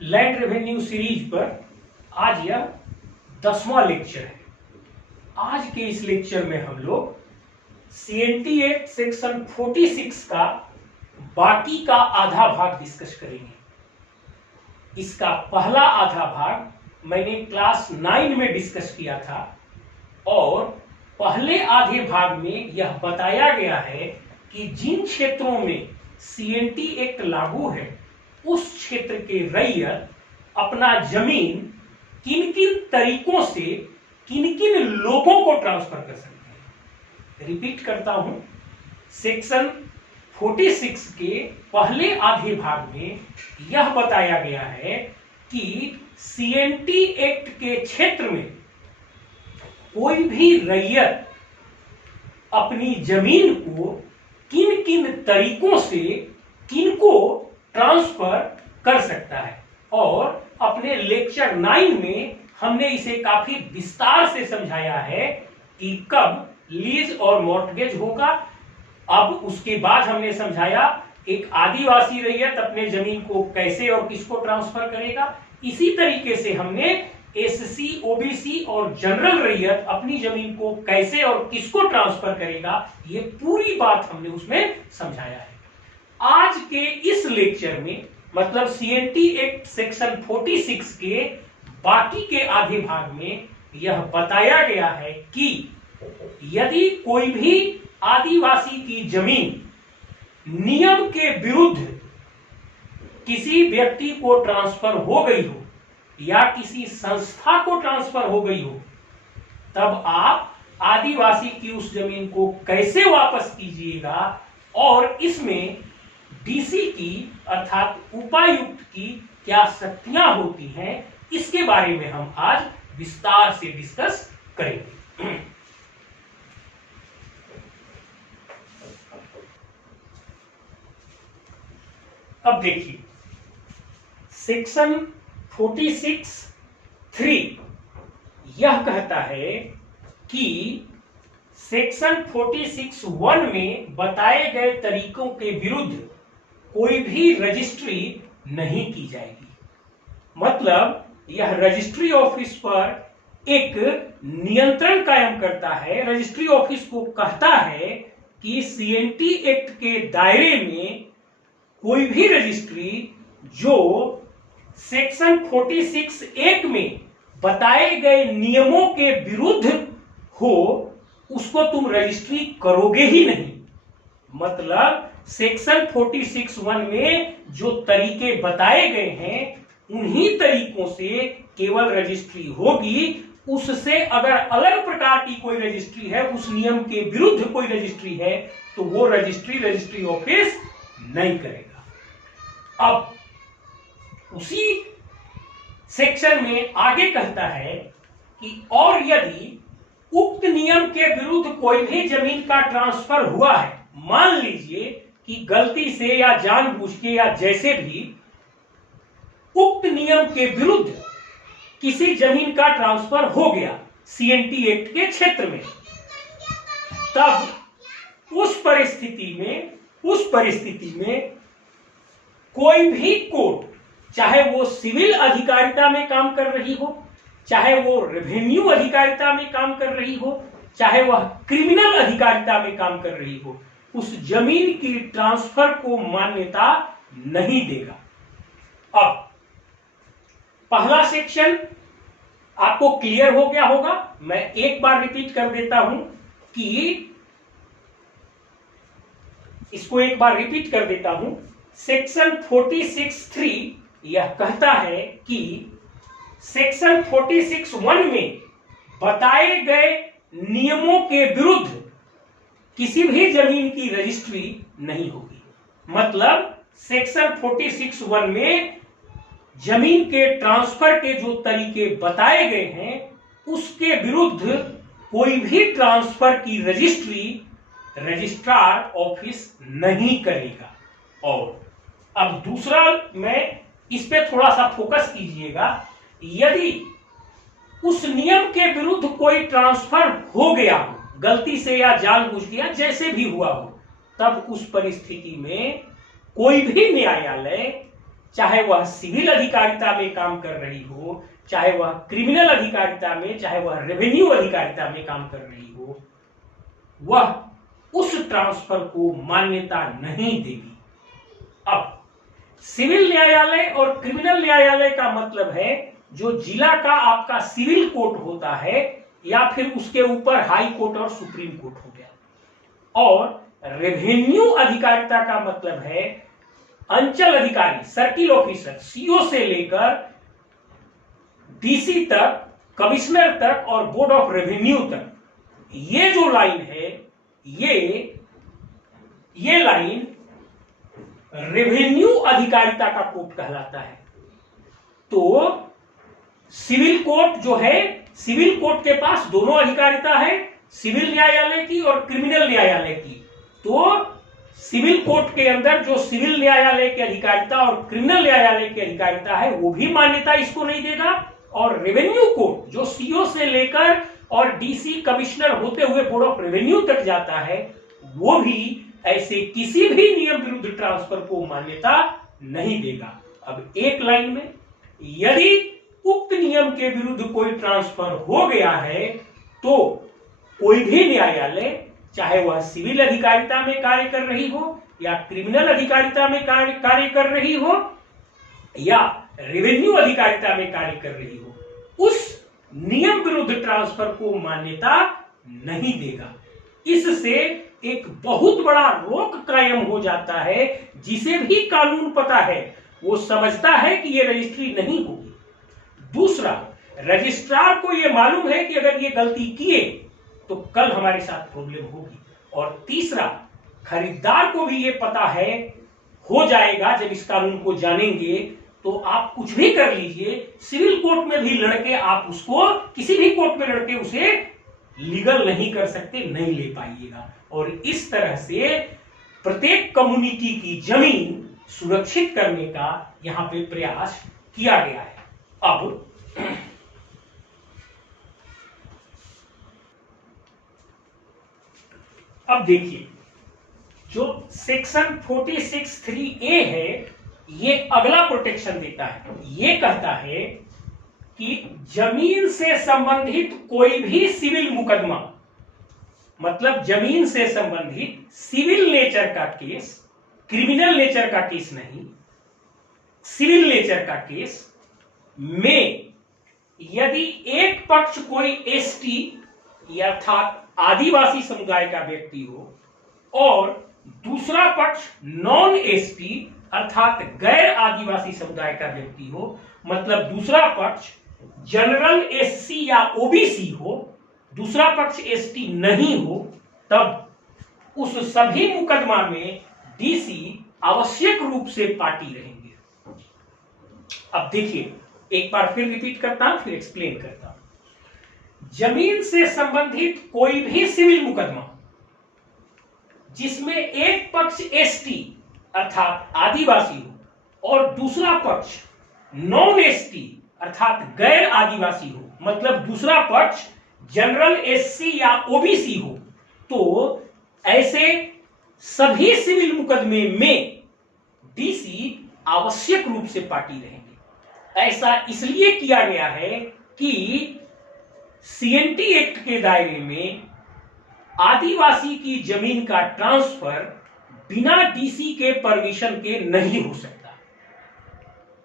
Land revenue series पर आज यह 10वां लेक्चर है। आज के इस लेक्चर में हम लोग CNT एक्ट सेक्शन 46 का बाकी का आधा भाग डिस्कस करेंगे। इसका पहला आधा भाग मैंने क्लास 9 में डिस्कस किया था और पहले आधे भाग में यह बताया गया है कि जिन क्षेत्रों में CNT एक्ट लागू है उस क्षेत्र के रैयत अपना जमीन किन किन तरीकों से किन किन लोगों को ट्रांसफर कर सकते हैं। रिपीट करता हूं, सेक्शन 46 के पहले आधे भाग में यह बताया गया है कि CNT एक्ट के क्षेत्र में कोई भी रैयत अपनी जमीन को किन किन तरीकों से किनको ट्रांसफर कर सकता है। और अपने लेक्चर 9 में हमने इसे काफी विस्तार से समझाया है कि कब लीज और मॉर्टगेज होगा। अब उसके बाद हमने समझाया एक आदिवासी रैयत अपने जमीन को कैसे और किसको ट्रांसफर करेगा। इसी तरीके से हमने SC, OBC और जनरल रैयत अपनी जमीन को कैसे और किसको ट्रांसफर करेगा, ये पूरी बात हमने उसमें समझाया है। आज के इस लेक्चर में मतलब CNT एक्ट सेक्शन 46 के बाकी के आधे भाग में यह बताया गया है कि यदि कोई भी आदिवासी की जमीन नियम के विरुद्ध किसी व्यक्ति को ट्रांसफर हो गई हो या किसी संस्था को ट्रांसफर हो गई हो, तब आप आदिवासी की उस जमीन को कैसे वापस कीजिएगा और इसमें DC की अर्थात उपायुक्त की क्या शक्तियां होती हैं, इसके बारे में हम आज विस्तार से डिस्कस करेंगे। अब देखिए, सेक्शन 46(3) यह कहता है कि सेक्शन 46(1) में बताए गए तरीकों के विरुद्ध कोई भी रजिस्ट्री नहीं की जाएगी। मतलब यह रजिस्ट्री ऑफिस पर एक नियंत्रण कायम करता है। रजिस्ट्री ऑफिस को कहता है कि CNT एक्ट के दायरे में कोई भी रजिस्ट्री जो सेक्शन 46(1) में बताए गए नियमों के विरुद्ध हो, उसको तुम रजिस्ट्री करोगे ही नहीं। मतलब सेक्शन 46(1) में जो तरीके बताए गए हैं उन्हीं तरीकों से केवल रजिस्ट्री होगी। उससे अगर अलग प्रकार की कोई रजिस्ट्री है, उस नियम के विरुद्ध कोई रजिस्ट्री है, तो वो रजिस्ट्री ऑफिस नहीं करेगा। अब उसी सेक्शन में आगे कहता है कि और यदि उक्त नियम के विरुद्ध कोई भी जमीन का ट्रांसफर हुआ है, मान लीजिए कि गलती से या जानबूझ के या जैसे भी उक्त नियम के विरुद्ध किसी जमीन का ट्रांसफर हो गया CNT एक्ट के क्षेत्र में, तब उस परिस्थिति में कोई भी कोर्ट, चाहे वो सिविल अधिकारिता में काम कर रही हो, चाहे वो रेवेन्यू अधिकारिता में काम कर रही हो, चाहे वह क्रिमिनल अधिकारिता में काम कर रही हो, उस जमीन की ट्रांसफर को मान्यता नहीं देगा। अब पहला सेक्शन आपको क्लियर हो गया होगा। मैं एक बार रिपीट कर देता हूं कि इसको एक बार रिपीट कर देता हूं। सेक्शन 46(3) यह कहता है कि सेक्शन 46(1) में बताए गए नियमों के विरुद्ध किसी भी जमीन की रजिस्ट्री नहीं होगी। मतलब सेक्शन 46(1) में जमीन के ट्रांसफर के जो तरीके बताए गए हैं उसके विरुद्ध कोई भी ट्रांसफर की रजिस्ट्री रजिस्ट्रार ऑफिस नहीं करेगा। और अब दूसरा, मैं इस पे थोड़ा सा फोकस कीजिएगा। यदि उस नियम के विरुद्ध कोई ट्रांसफर हो गया हो, गलती से या जानबूझ के या जैसे भी हुआ हो, तब उस परिस्थिति में कोई भी न्यायालय चाहे वह सिविल अधिकारिता में काम कर रही हो, चाहे वह क्रिमिनल अधिकारिता में, चाहे वह रेवेन्यू अधिकारिता में काम कर रही हो, वह उस ट्रांसफर को मान्यता नहीं देगी। अब सिविल न्यायालय और क्रिमिनल न्यायालय का मतलब है जो जिला का आपका सिविल कोर्ट होता है या फिर उसके ऊपर हाई कोर्ट और सुप्रीम कोर्ट हो गया, और रेवेन्यू अधिकारिता का मतलब है अंचल अधिकारी, सर्किल ऑफिसर, सीओ से लेकर डीसी तक, कमिश्नर तक और बोर्ड ऑफ रेवेन्यू तक। ये जो लाइन है, ये लाइन रेवेन्यू अधिकारिता का कोर्ट कहलाता है। तो सिविल कोर्ट जो है, सिविल कोर्ट के पास दोनों अधिकारिता है, सिविल न्यायालय की और क्रिमिनल न्यायालय की। तो सिविल कोर्ट के अंदर जो सिविल न्यायालय की अधिकारिता और क्रिमिनल न्यायालय की अधिकारिता है वो भी मान्यता इसको नहीं देगा, और रेवेन्यू कोर्ट जो सीओ से लेकर और डीसी कमिश्नर होते हुए बोर्ड ऑफ रेवेन्यू तक जाता है, वो भी ऐसे किसी भी नियम विरुद्ध ट्रांसफर को मान्यता नहीं देगा। अब एक लाइन में, यदि उक्त नियम के विरुद्ध कोई ट्रांसफर हो गया है तो कोई भी न्यायालय, चाहे वह सिविल अधिकारिता में कार्य कर रही हो या क्रिमिनल अधिकारिता में कार्य कर रही हो या रेवेन्यू अधिकारिता में कार्य कर रही हो, उस नियम विरुद्ध ट्रांसफर को मान्यता नहीं देगा। इससे एक बहुत बड़ा रोक कायम हो जाता है। जिसे भी कानून पता है वो समझता है कि ये रजिस्ट्री नहीं होगी। दूसरा, रजिस्ट्रार को ये मालूम है कि अगर ये गलती किए तो कल हमारे साथ प्रॉब्लम होगी। और तीसरा, खरीदार को भी ये पता है, हो जाएगा जब इस कानून को जानेंगे तो आप कुछ भी कर लीजिए, सिविल कोर्ट में भी लड़के आप उसको, किसी भी कोर्ट में लड़के उसे लीगल नहीं कर सकते, नहीं ले पाइएगा। और इस तरह से प्रत्येक कम्युनिटी की जमीन सुरक्षित करने का यहां पे प्रयास किया गया है। अब देखिए, जो सेक्शन 46(3)A है, ये अगला प्रोटेक्शन देता है। ये कहता है कि जमीन से संबंधित कोई भी सिविल मुकदमा, मतलब जमीन से संबंधित सिविल नेचर का केस, क्रिमिनल नेचर का केस नहीं, सिविल नेचर का केस में यदि एक पक्ष कोई एसटी अर्थात आदिवासी समुदाय का व्यक्ति हो और दूसरा पक्ष नॉन एसटी अर्थात गैर आदिवासी समुदाय का व्यक्ति हो, मतलब दूसरा पक्ष जनरल एससी या ओबीसी हो, दूसरा पक्ष एसटी नहीं हो, तब उस सभी मुकदमा में डीसी आवश्यक रूप से पार्टी रहेंगे। अब देखिए, एक बार फिर रिपीट करता हूं, फिर एक्सप्लेन करता हूं। जमीन से संबंधित कोई भी सिविल मुकदमा जिसमें एक पक्ष एसटी अर्थात आदिवासी हो और दूसरा पक्ष नॉन एसटी अर्थात गैर आदिवासी हो, मतलब दूसरा पक्ष जनरल एससी या ओबीसी हो, तो ऐसे सभी सिविल मुकदमे में डीसी आवश्यक रूप से पार्टी रहेंगे। ऐसा इसलिए किया गया है कि सीएनटी एक्ट के दायरे में आदिवासी की जमीन का ट्रांसफर बिना डीसी के परमिशन के नहीं हो सकता,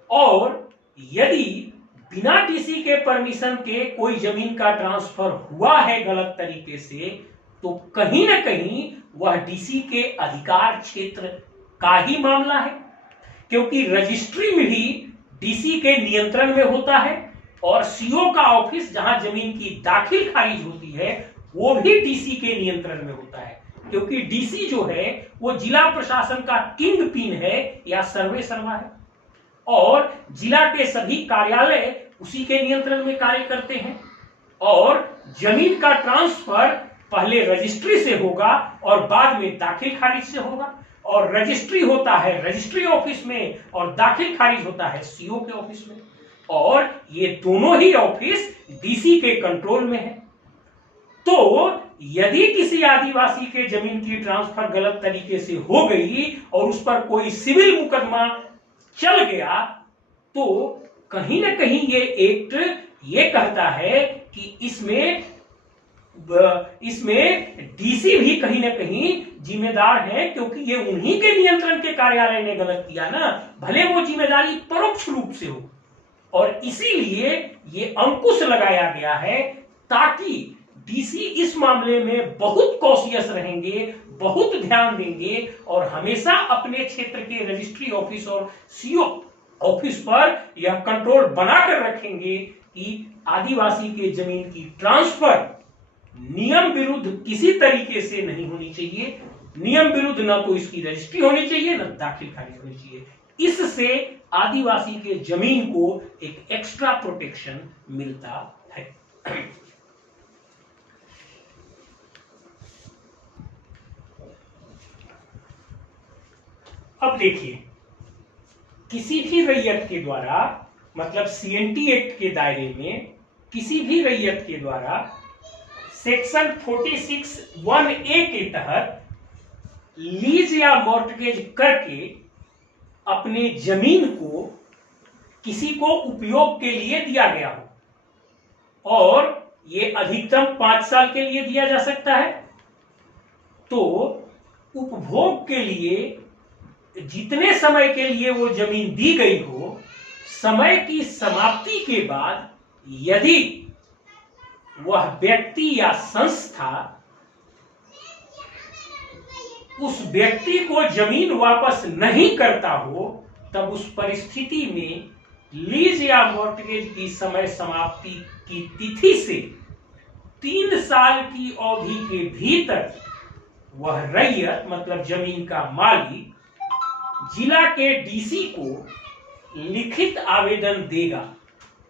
और यदि बिना डीसी के परमिशन के कोई जमीन का ट्रांसफर हुआ है गलत तरीके से, तो कहीं ना कहीं वह डीसी के अधिकार क्षेत्र का ही मामला है, क्योंकि रजिस्ट्री में ही डीसी के नियंत्रण में होता है और सीओ का ऑफिस जहां जमीन की दाखिल खारिज होती है वो भी डीसी के नियंत्रण में होता है, क्योंकि डीसी जो है वो जिला प्रशासन का किंग पिन है या सर्वे सर्वा है, और जिला के सभी कार्यालय उसी के नियंत्रण में कार्य करते हैं। और जमीन का ट्रांसफर पहले रजिस्ट्री से होगा और बाद में दाखिल खारिज से होगा, और रजिस्ट्री होता है रजिस्ट्री ऑफिस में और दाखिल खारिज होता है सीओ के ऑफिस में, और ये दोनों ही ऑफिस डीसी के कंट्रोल में है। तो यदि किसी आदिवासी के जमीन की ट्रांसफर गलत तरीके से हो गई और उस पर कोई सिविल मुकदमा चल गया तो कहीं ना कहीं ये एक्ट ये कहता है कि इसमें डीसी भी कहीं ना कहीं जिम्मेदार है, क्योंकि ये उन्हीं के नियंत्रण के कार्यालय ने गलत किया ना, भले वो जिम्मेदारी परोक्ष रूप से हो। और इसीलिए ये अंकुश लगाया गया है ताकि डीसी इस मामले में बहुत कॉशियस रहेंगे, बहुत ध्यान देंगे और हमेशा अपने क्षेत्र के रजिस्ट्री ऑफिस और सीओ ऑफिस पर यह कंट्रोल बनाकर रखेंगे कि आदिवासी के जमीन की ट्रांसफर नियम विरुद्ध किसी तरीके से नहीं होनी चाहिए। नियम विरुद्ध ना तो इसकी रजिस्ट्री होनी चाहिए, ना दाखिल खारिज होनी चाहिए। इससे आदिवासी के जमीन को एक एक्स्ट्रा प्रोटेक्शन मिलता है। अब देखिए, किसी भी रैयत के द्वारा, मतलब सीएनटी एक्ट के दायरे में किसी भी रैयत के द्वारा सेक्शन 46(1)(a) के तहत लीज या मॉर्टगेज करके अपने जमीन को किसी को उपयोग के लिए दिया गया हो और ये अधिकतम 5 साल के लिए दिया जा सकता है, तो उपभोग के लिए जितने समय के लिए वो जमीन दी गई हो, समय की समाप्ति के बाद यदि वह व्यक्ति या संस्था उस व्यक्ति को जमीन वापस नहीं करता हो, तब उस परिस्थिति में लीज या मॉर्टगेज की समय समाप्ति की तिथि से 3 साल की अवधि के भीतर वह रैयत, मतलब जमीन का मालिक, जिला के डीसी को लिखित आवेदन देगा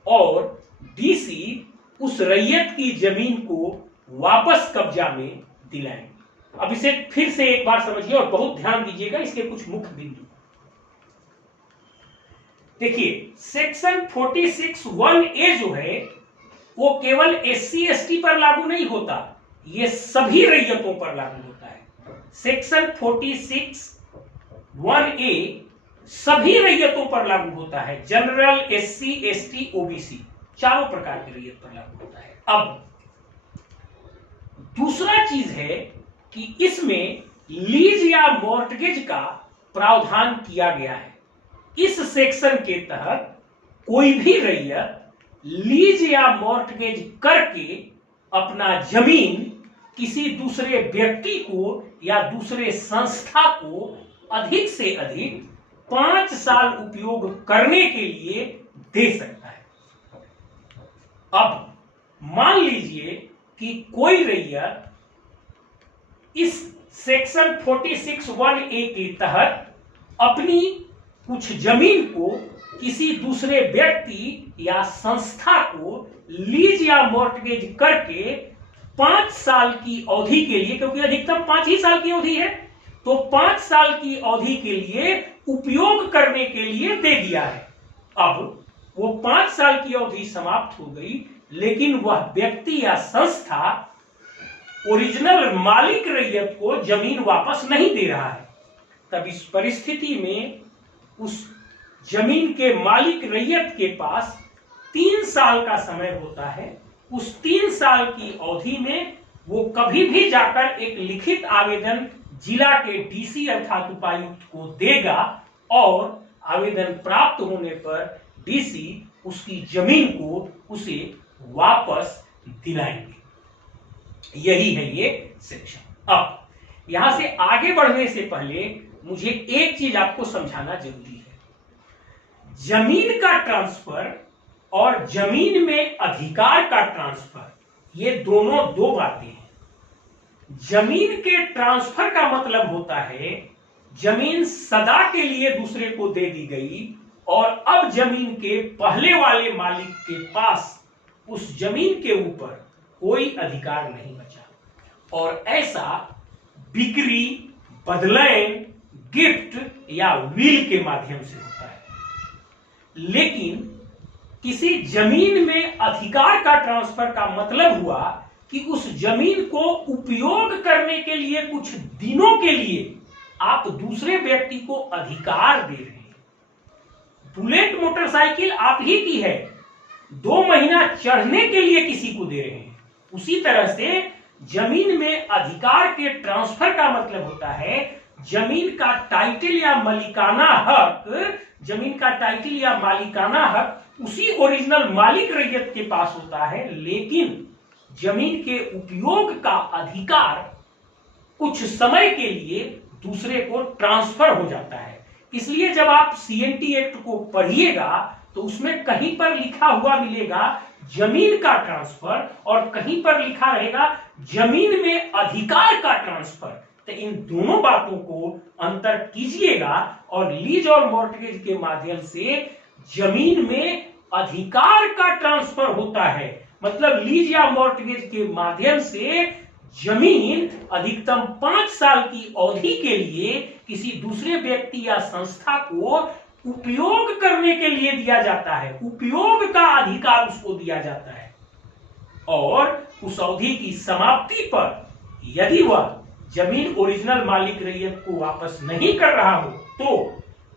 और डीसी उस रैयत की जमीन को वापस कब्जा में दिलाएंगे। अब इसे फिर से एक बार समझिए और बहुत ध्यान दीजिएगा इसके कुछ मुख्य बिंदु। देखिए, सेक्शन 46(1)(a) जो है वो केवल SC ST पर लागू नहीं होता, ये सभी रैयतों पर लागू होता है। सेक्शन 46(1)(a) सभी रैयतों पर लागू होता है, जनरल, SC ST OBC चारों प्रकार की रैयत पर लागू होता है। अब दूसरा चीज है कि इसमें लीज या मॉर्टगेज का प्रावधान किया गया है। इस सेक्शन के तहत कोई भी रैयत लीज या मॉर्टगेज करके अपना जमीन किसी दूसरे व्यक्ति को या दूसरे संस्था को अधिक से अधिक 5 साल उपयोग करने के लिए दे सकता है। अब मान लीजिए कि कोई रैयत इस सेक्शन 46(1)(a) के तहत अपनी कुछ जमीन को किसी दूसरे व्यक्ति या संस्था को लीज या मॉर्टगेज करके 5 साल की अवधि के लिए, क्योंकि अधिकतम 5 ही साल की अवधि है, तो 5 साल की अवधि के लिए उपयोग करने के लिए दे दिया है। अब वो 5 साल की अवधि समाप्त हो गई, लेकिन वह व्यक्ति या संस्था ओरिजिनल मालिक रैयत को जमीन वापस नहीं दे रहा है। तब इस परिस्थिति में उस जमीन के मालिक रैयत के पास 3 साल का समय होता है। उस 3 साल की अवधि में वो कभी भी जाकर एक लिखित आवेदन जिला के डीसी अर्थात उपायुक्त को देगा और आवेदन प्राप्त होने पर डीसी उसकी जमीन को उसे वापस दिलाएंगे। यही है ये सेक्शन। अब यहां से आगे बढ़ने से पहले मुझे एक चीज आपको समझाना जरूरी है। जमीन का ट्रांसफर और जमीन में अधिकार का ट्रांसफर, ये दोनों दो बातें हैं। जमीन के ट्रांसफर का मतलब होता है जमीन सदा के लिए दूसरे को दे दी गई और अब जमीन के पहले वाले मालिक के पास उस जमीन के ऊपर कोई अधिकार नहीं बचा। और ऐसा बिक्री, बदलैन, गिफ्ट या विल के माध्यम से होता है। लेकिन किसी जमीन में अधिकार का ट्रांसफर का मतलब हुआ कि उस जमीन को उपयोग करने के लिए कुछ दिनों के लिए आप दूसरे व्यक्ति को अधिकार दे रहे हैं। बुलेट मोटरसाइकिल आप ही की है, 2 महीना चढ़ने के लिए किसी को दे रहे हैं। उसी तरह से जमीन में अधिकार के ट्रांसफर का मतलब होता है जमीन का टाइटल या मालिकाना हक, जमीन का टाइटल या मालिकाना हक उसी ओरिजिनल मालिक रैयत के पास होता है, लेकिन जमीन के उपयोग का अधिकार कुछ समय के लिए दूसरे को ट्रांसफर हो जाता है। इसलिए जब आप सीएनटी एक्ट को पढ़िएगा तो उसमें कहीं पर लिखा हुआ मिलेगा जमीन का ट्रांसफर और कहीं पर लिखा रहेगा जमीन में अधिकार का ट्रांसफर। तो इन दोनों बातों को अंतर कीजिएगा और लीज और मॉर्टगेज के माध्यम से जमीन में अधिकार का ट्रांसफर होता है। मतलब लीज या मॉर्टगेज के माध्यम से जमीन अधिकतम 5 साल की अवधि के लिए किसी दूसरे व्यक्ति या संस्था को उपयोग करने के लिए दिया जाता है, उपयोग का अधिकार उसको दिया जाता है। और उस अवधि की समाप्ति पर यदि वह जमीन ओरिजिनल मालिक रैयत को वापस नहीं कर रहा हो तो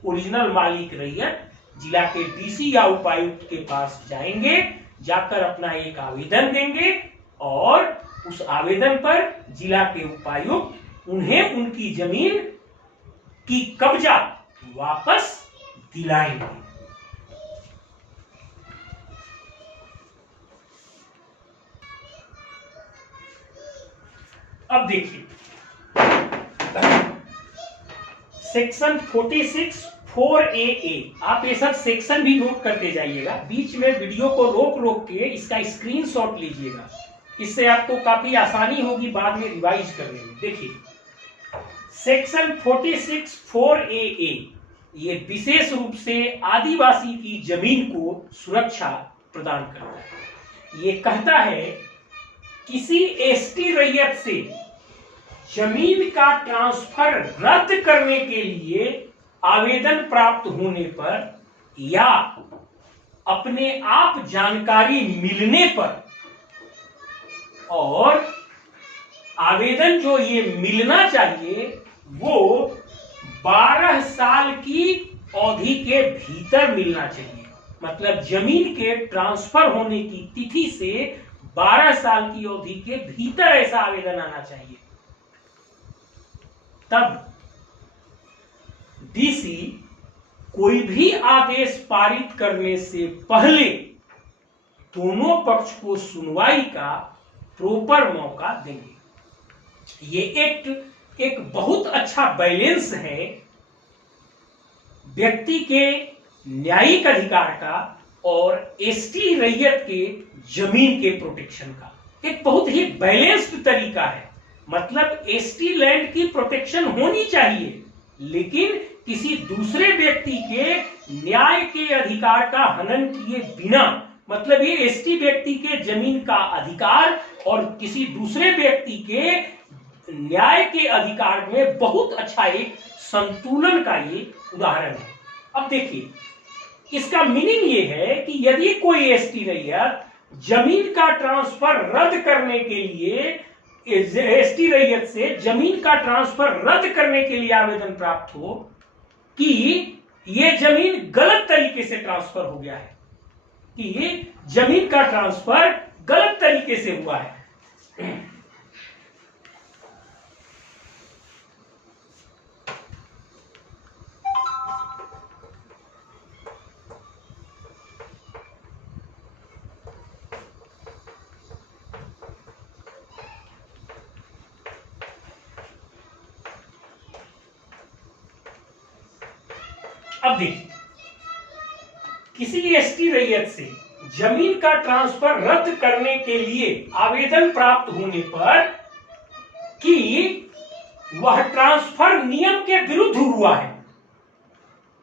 ओरिजिनल मालिक रैयत जिला के डीसी या उपायुक्त के पास जाएंगे, जाकर अपना एक आवेदन देंगे और उस आवेदन पर जिला के उपायुक्त उन्हें उनकी जमीन की कब्जा वापस दिलाएंगे। अब देखिए सेक्शन 46 4AA, आप ये सब सेक्शन भी नोट करते जाइएगा, बीच में वीडियो को रोक रोक के इसका स्क्रीनशॉट लीजिएगा, इससे आपको काफी आसानी होगी बाद में रिवाइज करने में। देखिए सेक्शन 46 4AA ये विशेष रूप से आदिवासी की जमीन को सुरक्षा प्रदान करता है। ये कहता है किसी एसटी रैयत से जमीन का ट्रांसफर रद्द करने के लिए आवेदन प्राप्त होने पर या अपने आप जानकारी मिलने पर, और आवेदन जो ये मिलना चाहिए वो 12 साल की अवधि के भीतर मिलना चाहिए। मतलब जमीन के ट्रांसफर होने की तिथि से 12 साल की अवधि के भीतर ऐसा आवेदन आना चाहिए। तब डीसी कोई भी आदेश पारित करने से पहले दोनों पक्ष को सुनवाई का प्रॉपर मौका देंगे। ये एक्ट एक बहुत अच्छा बैलेंस है व्यक्ति के न्यायिक अधिकार का और एसटी रैयत के जमीन के प्रोटेक्शन का। एक बहुत ही बैलेंस्ड तरीका है। मतलब एसटी लैंड की प्रोटेक्शन होनी चाहिए, लेकिन किसी दूसरे व्यक्ति के न्याय के अधिकार का हनन किए बिना, मतलब ये एसटी व्यक्ति के जमीन का अधिकार और किसी दूसरे व्यक्ति के न्याय के अधिकार में बहुत अच्छा एक संतुलन का ये उदाहरण है। अब देखिए इसका मीनिंग ये है कि यदि कोई एसटी रैयत जमीन का ट्रांसफर रद्द करने के लिए, एसटी रैयत से जमीन का ट्रांसफर रद्द करने के लिए आवेदन प्राप्त हो कि ये जमीन गलत तरीके से ट्रांसफर हो गया है, कि जमीन का ट्रांसफर गलत तरीके से हुआ है, अब देखिए किसी एसटी रैयत से जमीन का ट्रांसफर रद्द करने के लिए आवेदन प्राप्त होने पर कि वह ट्रांसफर नियम के विरुद्ध हुआ है।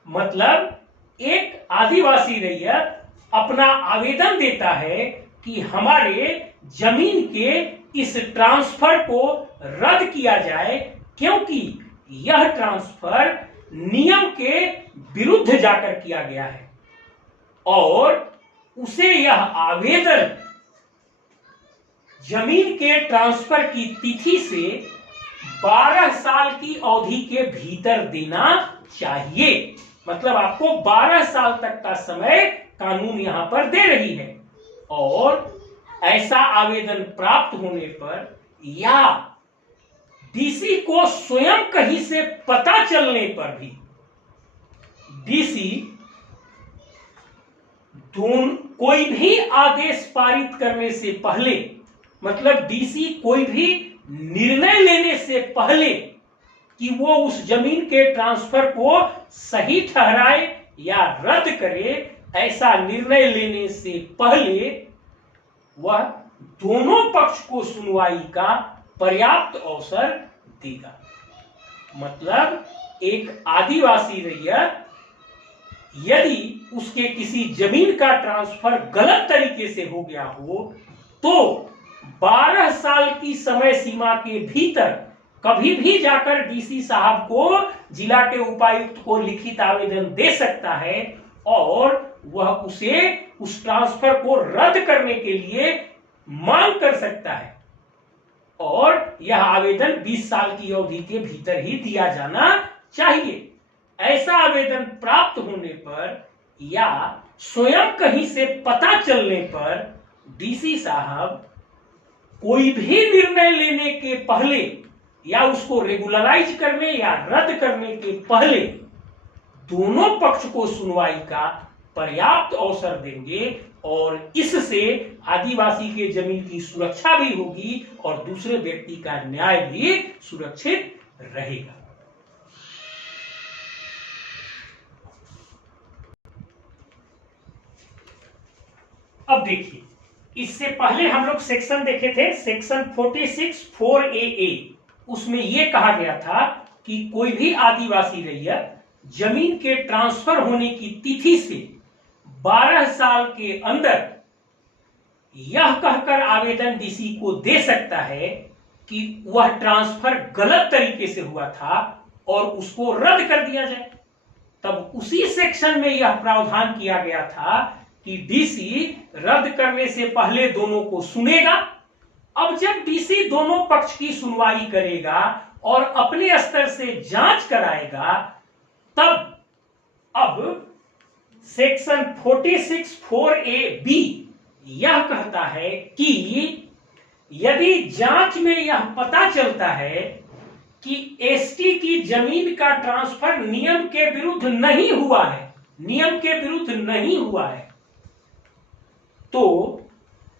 मतलब एक आदिवासी रैयत अपना आवेदन देता है कि हमारे जमीन के इस ट्रांसफर को रद्द किया जाए क्योंकि यह ट्रांसफर नियम के विरुद्ध जाकर किया गया है, और उसे यह आवेदन जमीन के ट्रांसफर की तिथि से 12 साल की अवधि के भीतर देना चाहिए। मतलब आपको 12 साल तक का समय कानून यहां पर दे रही है। और ऐसा आवेदन प्राप्त होने पर या डीसी को स्वयं कहीं से पता चलने पर भी डीसी कोई भी आदेश पारित करने से पहले, मतलब डीसी कोई भी निर्णय लेने से पहले कि वो उस जमीन के ट्रांसफर को सही ठहराए या रद्द करे, ऐसा निर्णय लेने से पहले वह दोनों पक्ष को सुनवाई का पर्याप्त अवसर देगा। मतलब एक आदिवासी रैयत यदि उसके किसी जमीन का ट्रांसफर गलत तरीके से हो गया हो तो 12 साल की समय सीमा के भीतर कभी भी जाकर डीसी साहब को जिला के उपायुक्त को लिखित आवेदन दे सकता है और वह उसे उस ट्रांसफर को रद्द करने के लिए मांग कर सकता है। और यह आवेदन 20 साल की अवधि के भीतर ही दिया जाना चाहिए। ऐसा आवेदन प्राप्त होने पर या स्वयं कहीं से पता चलने पर डीसी साहब कोई भी निर्णय लेने के पहले या उसको रेगुलराइज करने या रद्द करने के पहले दोनों पक्ष को सुनवाई का पर्याप्त अवसर देंगे और इससे आदिवासी के जमीन की सुरक्षा भी होगी और दूसरे व्यक्ति का न्याय भी सुरक्षित रहेगा। अब देखिए, इससे पहले हम लोग सेक्शन देखे थे, सेक्शन 46 4AA। उसमें यह कहा गया था कि कोई भी आदिवासी रैयत जमीन के ट्रांसफर होने की तिथि से 12 साल के अंदर यह कहकर आवेदन डीसी को दे सकता है कि वह ट्रांसफर गलत तरीके से हुआ था और उसको रद्द कर दिया जाए। तब उसी सेक्शन में यह प्रावधान किया गया था कि डीसी रद्द करने से पहले दोनों को सुनेगा। अब जब डीसी दोनों पक्ष की सुनवाई करेगा और अपने स्तर से जांच कराएगा, तब अब सेक्शन 46 4AB यह कहता है कि यदि जांच में यह पता चलता है कि एसटी की जमीन का ट्रांसफर नियम के विरुद्ध नहीं हुआ है, नियम के विरुद्ध नहीं हुआ है, तो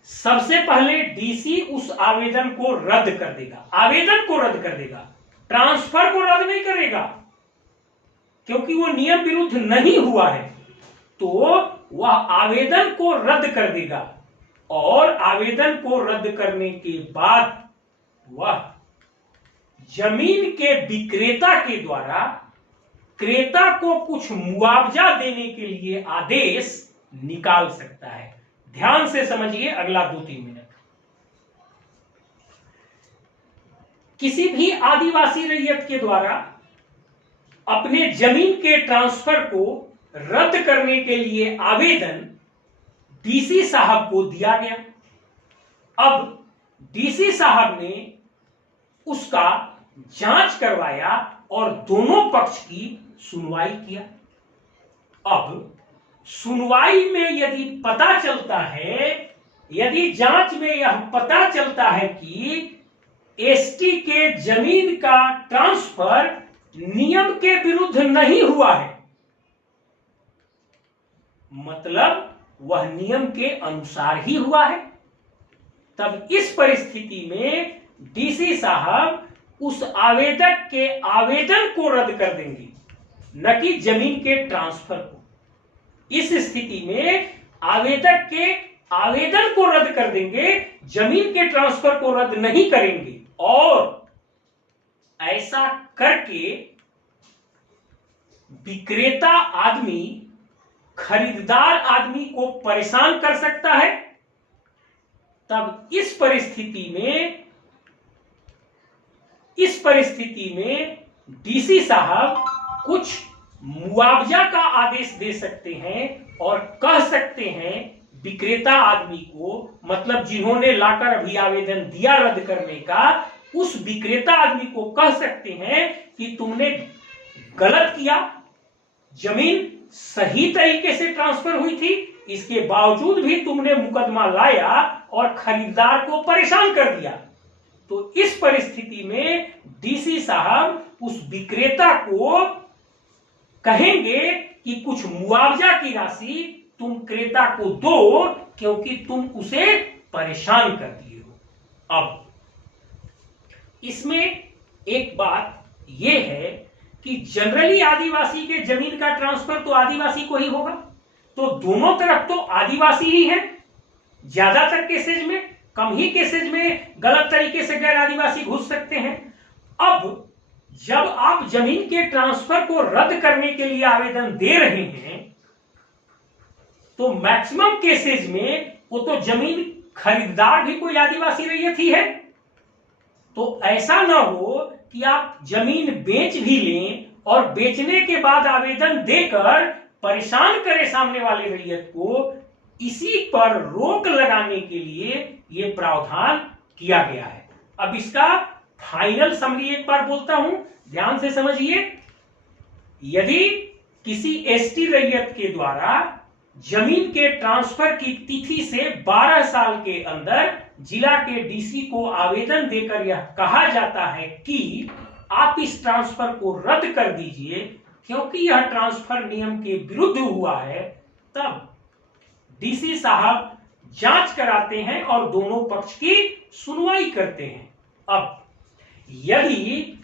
सबसे पहले डीसी उस आवेदन को रद्द कर देगा। आवेदन को रद्द कर देगा, ट्रांसफर को रद्द नहीं करेगा, क्योंकि वो नियम विरुद्ध नहीं हुआ है। तो वह आवेदन को रद्द कर देगा और आवेदन को रद्द करने के बाद वह जमीन के विक्रेता के द्वारा क्रेता को कुछ मुआवजा देने के लिए आदेश निकाल सकता है। ध्यान से समझिए अगला 2-3 मिनट। किसी भी आदिवासी रैयत के द्वारा अपने जमीन के ट्रांसफर को रद्द करने के लिए आवेदन डीसी साहब को दिया गया। अब डीसी साहब ने उसका जांच करवाया और दोनों पक्ष की सुनवाई किया। अब सुनवाई में यदि पता चलता है, यदि जांच में यह पता चलता है कि एसटी के जमीन का ट्रांसफर नियम के विरुद्ध नहीं हुआ है, मतलब वह नियम के अनुसार ही हुआ है, तब इस परिस्थिति में डीसी साहब उस आवेदक के आवेदन को रद्द कर देंगे, न कि जमीन के ट्रांसफर को। इस स्थिति में आवेदक के आवेदन को रद्द कर देंगे, जमीन के ट्रांसफर को रद्द नहीं करेंगे। और ऐसा करके विक्रेता आदमी खरीदार आदमी को परेशान कर सकता है। तब इस परिस्थिति में डीसी साहब कुछ मुआवजा का आदेश दे सकते हैं और कह सकते हैं विक्रेता आदमी को, मतलब जिन्होंने लाकर अभी आवेदन दिया रद्द करने का, उस विक्रेता आदमी को कह सकते हैं कि तुमने गलत किया, जमीन सही तरीके से ट्रांसफर हुई थी, इसके बावजूद भी तुमने मुकदमा लाया और खरीदार को परेशान कर दिया। तो इस परिस्थिति में डीसी साहब उस विक्रेता को कहेंगे कि कुछ मुआवजा की राशि तुम क्रेता को दो, क्योंकि तुम उसे परेशान कर दिए हो। अब इसमें एक बात यह है कि जनरली आदिवासी के जमीन का ट्रांसफर तो आदिवासी को ही होगा, तो दोनों तरफ तो आदिवासी ही है। ज्यादातर केसेज में, कम ही केसेज में गलत तरीके से गैर आदिवासी घुस सकते हैं। अब जब आप जमीन के ट्रांसफर को रद्द करने के लिए आवेदन दे रहे हैं, तो मैक्सिमम केसेज में वो तो जमीन खरीदार भी कोई आदिवासी रैयत ही है। तो ऐसा ना हो कि आप जमीन बेच भी लें और बेचने के बाद आवेदन देकर परेशान करें सामने वाले रैयत को। इसी पर रोक लगाने के लिए यह प्रावधान किया गया है। अब इसका फाइनल समरी एक बार बोलता हूं, ध्यान से समझिए। यदि किसी एसटी रैयत के द्वारा जमीन के ट्रांसफर की तिथि से 12 साल के अंदर जिला के डीसी को आवेदन देकर यह कहा जाता है कि आप इस ट्रांसफर को रद्द कर दीजिए क्योंकि यह ट्रांसफर नियम के विरुद्ध हुआ है, तब डीसी साहब जांच कराते हैं और दोनों पक्ष की सुनवाई करते हैं। अब यदि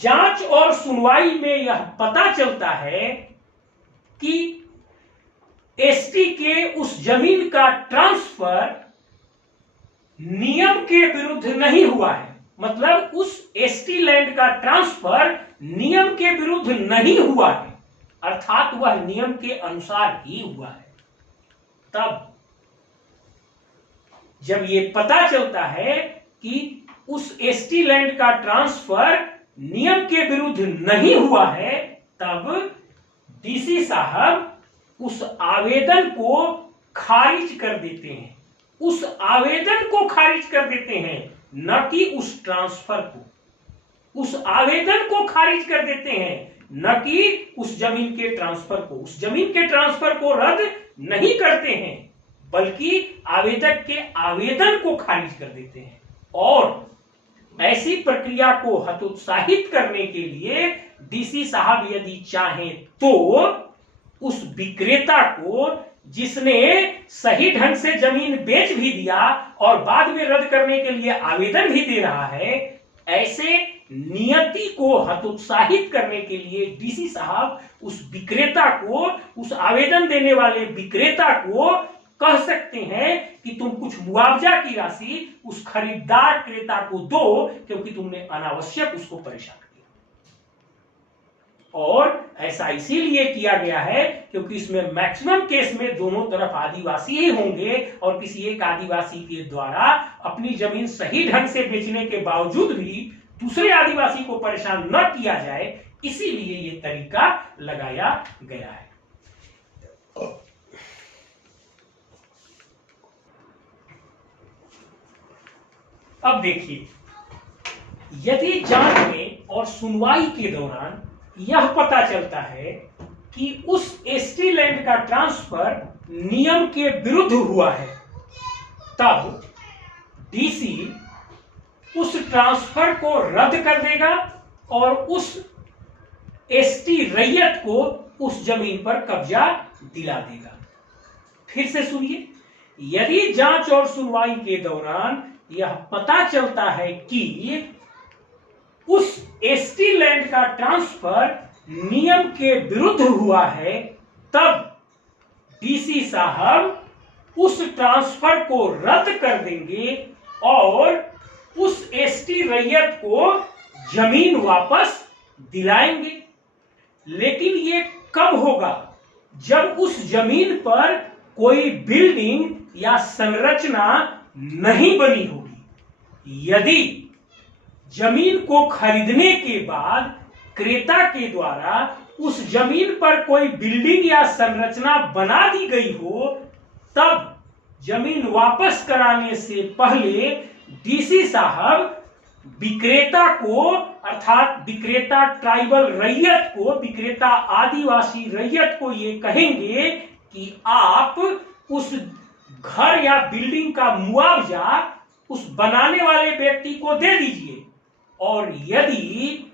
जांच और सुनवाई में यह पता चलता है कि एसटी के उस जमीन का ट्रांसफर नियम के विरुद्ध नहीं हुआ है, मतलब उस एसटी लैंड का ट्रांसफर नियम के विरुद्ध नहीं हुआ है, अर्थात वह नियम के अनुसार ही हुआ है, तब जब यह पता चलता है कि उस एसटी लैंड का ट्रांसफर नियम के विरुद्ध नहीं हुआ है, तब डीसी साहब उस आवेदन को खारिज कर देते हैं। उस आवेदन को खारिज कर देते हैं, न कि उस ट्रांसफर को। उस आवेदन को खारिज कर देते हैं, न कि उस जमीन के ट्रांसफर को। उस जमीन के ट्रांसफर को रद्द नहीं करते हैं, बल्कि आवेदक के आवेदन को खारिज कर देते हैं। और ऐसी प्रक्रिया को हतोत्साहित करने के लिए डीसी साहब यदि चाहें तो उस विक्रेता को, जिसने सही ढंग से जमीन बेच भी दिया और बाद में रद्द करने के लिए आवेदन भी दे रहा है, ऐसे नियति को हतोत्साहित करने के लिए डीसी साहब उस विक्रेता को, उस आवेदन देने वाले विक्रेता को कह सकते हैं कि तुम कुछ मुआवजा की राशि उस खरीदार क्रेता को दो क्योंकि तुमने अनावश्यक उसको परेशान किया। और ऐसा इसीलिए किया गया है क्योंकि इसमें मैक्सिमम केस में दोनों तरफ आदिवासी ही होंगे और किसी एक आदिवासी के द्वारा अपनी जमीन सही ढंग से बेचने के बावजूद भी दूसरे आदिवासी को परेशान न किया जाए, इसीलिए ये तरीका लगाया गया है। अब देखिए, यदि जांच में और सुनवाई के दौरान यह पता चलता है कि उस एसटी लैंड का ट्रांसफर नियम के विरुद्ध हुआ है, तब डीसी उस ट्रांसफर को रद्द कर देगा और उस एसटी रैयत को उस जमीन पर कब्जा दिला देगा। फिर से सुनिए, यदि जांच और सुनवाई के दौरान यह पता चलता है कि उस एसटी लैंड का ट्रांसफर नियम के विरुद्ध हुआ है, तब डीसी साहब उस ट्रांसफर को रद्द कर देंगे और उस एसटी रैयत को जमीन वापस दिलाएंगे। लेकिन ये कब होगा? जब उस जमीन पर कोई बिल्डिंग या संरचना नहीं बनी होगी। यदि जमीन को खरीदने के बाद क्रेता के द्वारा उस जमीन पर कोई बिल्डिंग या संरचना बना दी गई हो, तब जमीन वापस कराने से पहले डीसी साहब विक्रेता को, अर्थात विक्रेता ट्राइबल रैयत को, विक्रेता आदिवासी रैयत को ये कहेंगे कि आप उस घर या बिल्डिंग का मुआवजा उस बनाने वाले व्यक्ति को दे दीजिए। और यदि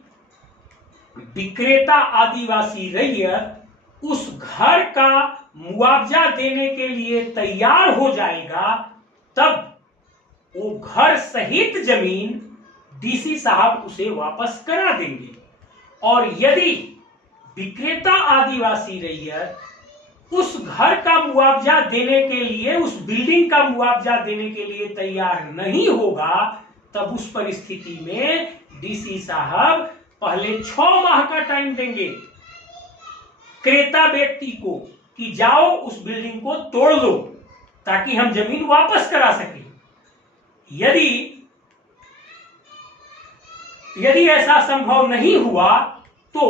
विक्रेता आदिवासी रैयत उस घर का मुआवजा देने के लिए तैयार हो जाएगा, तब वो घर सहित जमीन डीसी साहब उसे वापस करा देंगे। और यदि विक्रेता आदिवासी रैयत उस घर का मुआवजा देने के लिए, उस बिल्डिंग का मुआवजा देने के लिए तैयार नहीं होगा, तब उस परिस्थिति में डीसी साहब पहले 6 माह का टाइम देंगे क्रेता व्यक्ति को कि जाओ उस बिल्डिंग को तोड़ दो ताकि हम जमीन वापस करा सकें। यदि ऐसा संभव नहीं हुआ तो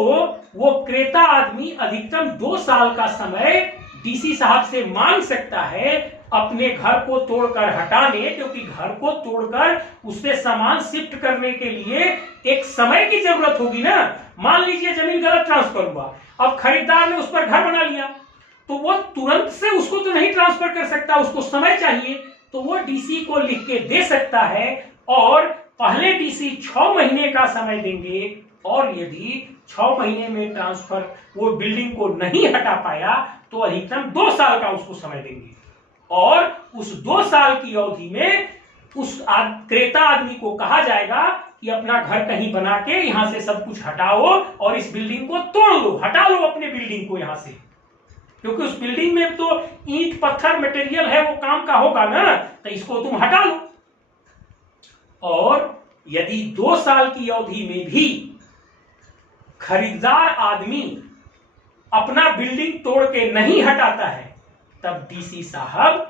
वो क्रेता आदमी अधिकतम 2 साल का समय डीसी साहब से मांग सकता है अपने घर को तोड़कर हटाने, क्योंकि घर को तोड़कर उससे सामान शिफ्ट करने के लिए एक समय की जरूरत होगी ना। मान लीजिए जमीन गलत ट्रांसफर हुआ, अब खरीदार ने उस पर घर बना लिया, तो वो तुरंत से उसको तो नहीं ट्रांसफर कर सकता, उसको समय चाहिए। तो वो डीसी को लिख के दे सकता है और पहले डीसी 6 महीने का समय देंगे, और यदि 6 महीने में ट्रांसफर वो बिल्डिंग को नहीं हटा पाया तो अधिकतम 2 साल का उसको समय देंगे। और उस 2 साल की अवधि में उस क्रेता आदमी को कहा जाएगा कि अपना घर कहीं बना के यहां से सब कुछ हटाओ और इस बिल्डिंग को तोड़ लो, हटा लो अपने बिल्डिंग को यहां से, क्योंकि उस बिल्डिंग में तो ईंट पत्थर मटेरियल है, वो काम का होगा ना, तो इसको तुम हटा लो। और यदि 2 साल की अवधि में भी खरीदार आदमी अपना बिल्डिंग तोड़ के नहीं हटाता है, तब डीसी साहब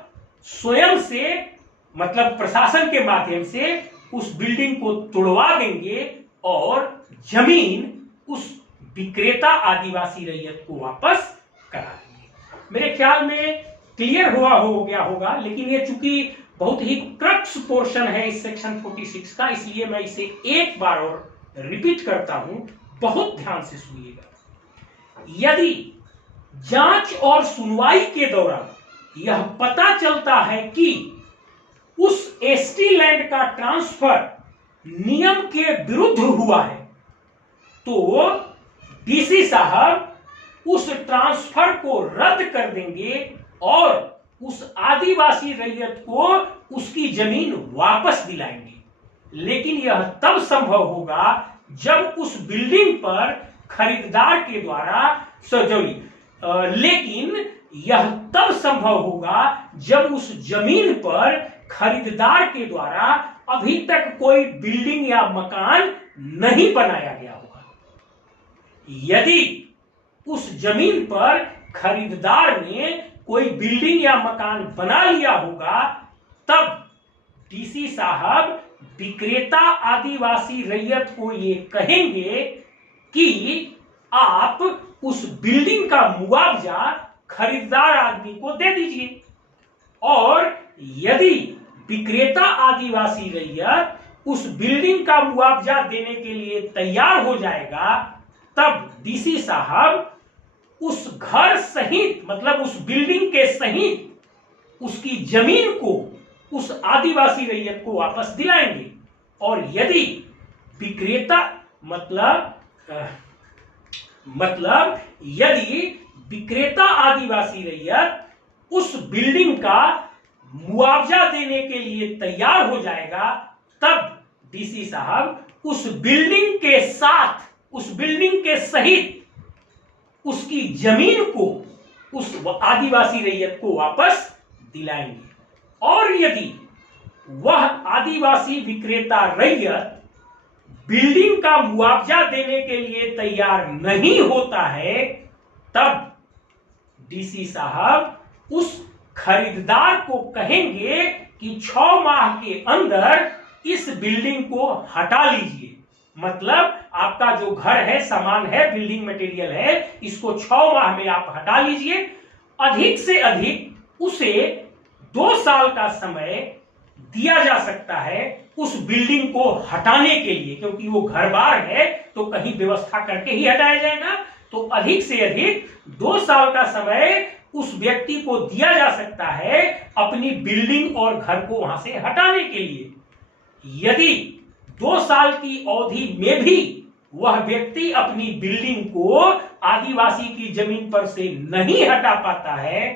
स्वयं से, मतलब प्रशासन के माध्यम से उस बिल्डिंग को तोड़वा देंगे और जमीन उस विक्रेता आदिवासी रैयत को वापस करा देंगे। मेरे ख्याल में क्लियर हो गया होगा, लेकिन ये चूंकि बहुत ही क्रक्स पोर्शन है इस सेक्शन 46 का, इसलिए मैं इसे एक बार और रिपीट करता हूं, बहुत ध्यान से सुनिएगा। यदि जांच और सुनवाई के दौरान यह पता चलता है कि उस एसटी लैंड का ट्रांसफर नियम के विरुद्ध हुआ है, तो डीसी साहब उस ट्रांसफर को रद्द कर देंगे और उस आदिवासी रैयत को उसकी जमीन वापस दिलाएंगे। लेकिन यह तब संभव होगा जब उस बिल्डिंग पर खरीदार के द्वारा लेकिन यह तब संभव होगा जब उस जमीन पर खरीदार के द्वारा अभी तक कोई बिल्डिंग या मकान नहीं बनाया गया होगा। यदि उस जमीन पर खरीदार ने कोई बिल्डिंग या मकान बना लिया होगा, तब डीसी साहब विक्रेता आदिवासी रैयत को ये कहेंगे कि आप उस बिल्डिंग का मुआवजा खरीदार आदमी को दे दीजिए। और यदि विक्रेता आदिवासी रैयत उस बिल्डिंग का मुआवजा देने के लिए तैयार हो जाएगा, तब डीसी साहब उस घर सहित, मतलब उस बिल्डिंग के सहित उसकी जमीन को उस आदिवासी रैयत को वापस दिलाएंगे। और यदि विक्रेता यदि विक्रेता आदिवासी रैयत उस बिल्डिंग का मुआवजा देने के लिए तैयार हो जाएगा, तब डीसी साहब उस बिल्डिंग के साथ, उस बिल्डिंग के सहित उसकी जमीन को उस आदिवासी रैयत को वापस दिलाएंगे। और यदि वह आदिवासी विक्रेता रैयत बिल्डिंग का मुआवजा देने के लिए तैयार नहीं होता है, तब डीसी साहब उस खरीदार को कहेंगे कि 6 माह के अंदर इस बिल्डिंग को हटा लीजिए। मतलब आपका जो घर है, सामान है, बिल्डिंग मटेरियल है, इसको 6 माह में आप हटा लीजिए। अधिक से अधिक उसे 2 साल का समय दिया जा सकता है उस बिल्डिंग को हटाने के लिए, क्योंकि वो घर बार है तो कहीं व्यवस्था करके ही हटाया जाएगा। तो अधिक से अधिक 2 साल का समय उस व्यक्ति को दिया जा सकता है अपनी बिल्डिंग और घर को वहां से हटाने के लिए। यदि 2 साल की अवधि में भी वह व्यक्ति अपनी बिल्डिंग को आदिवासी की जमीन पर से नहीं हटा पाता है,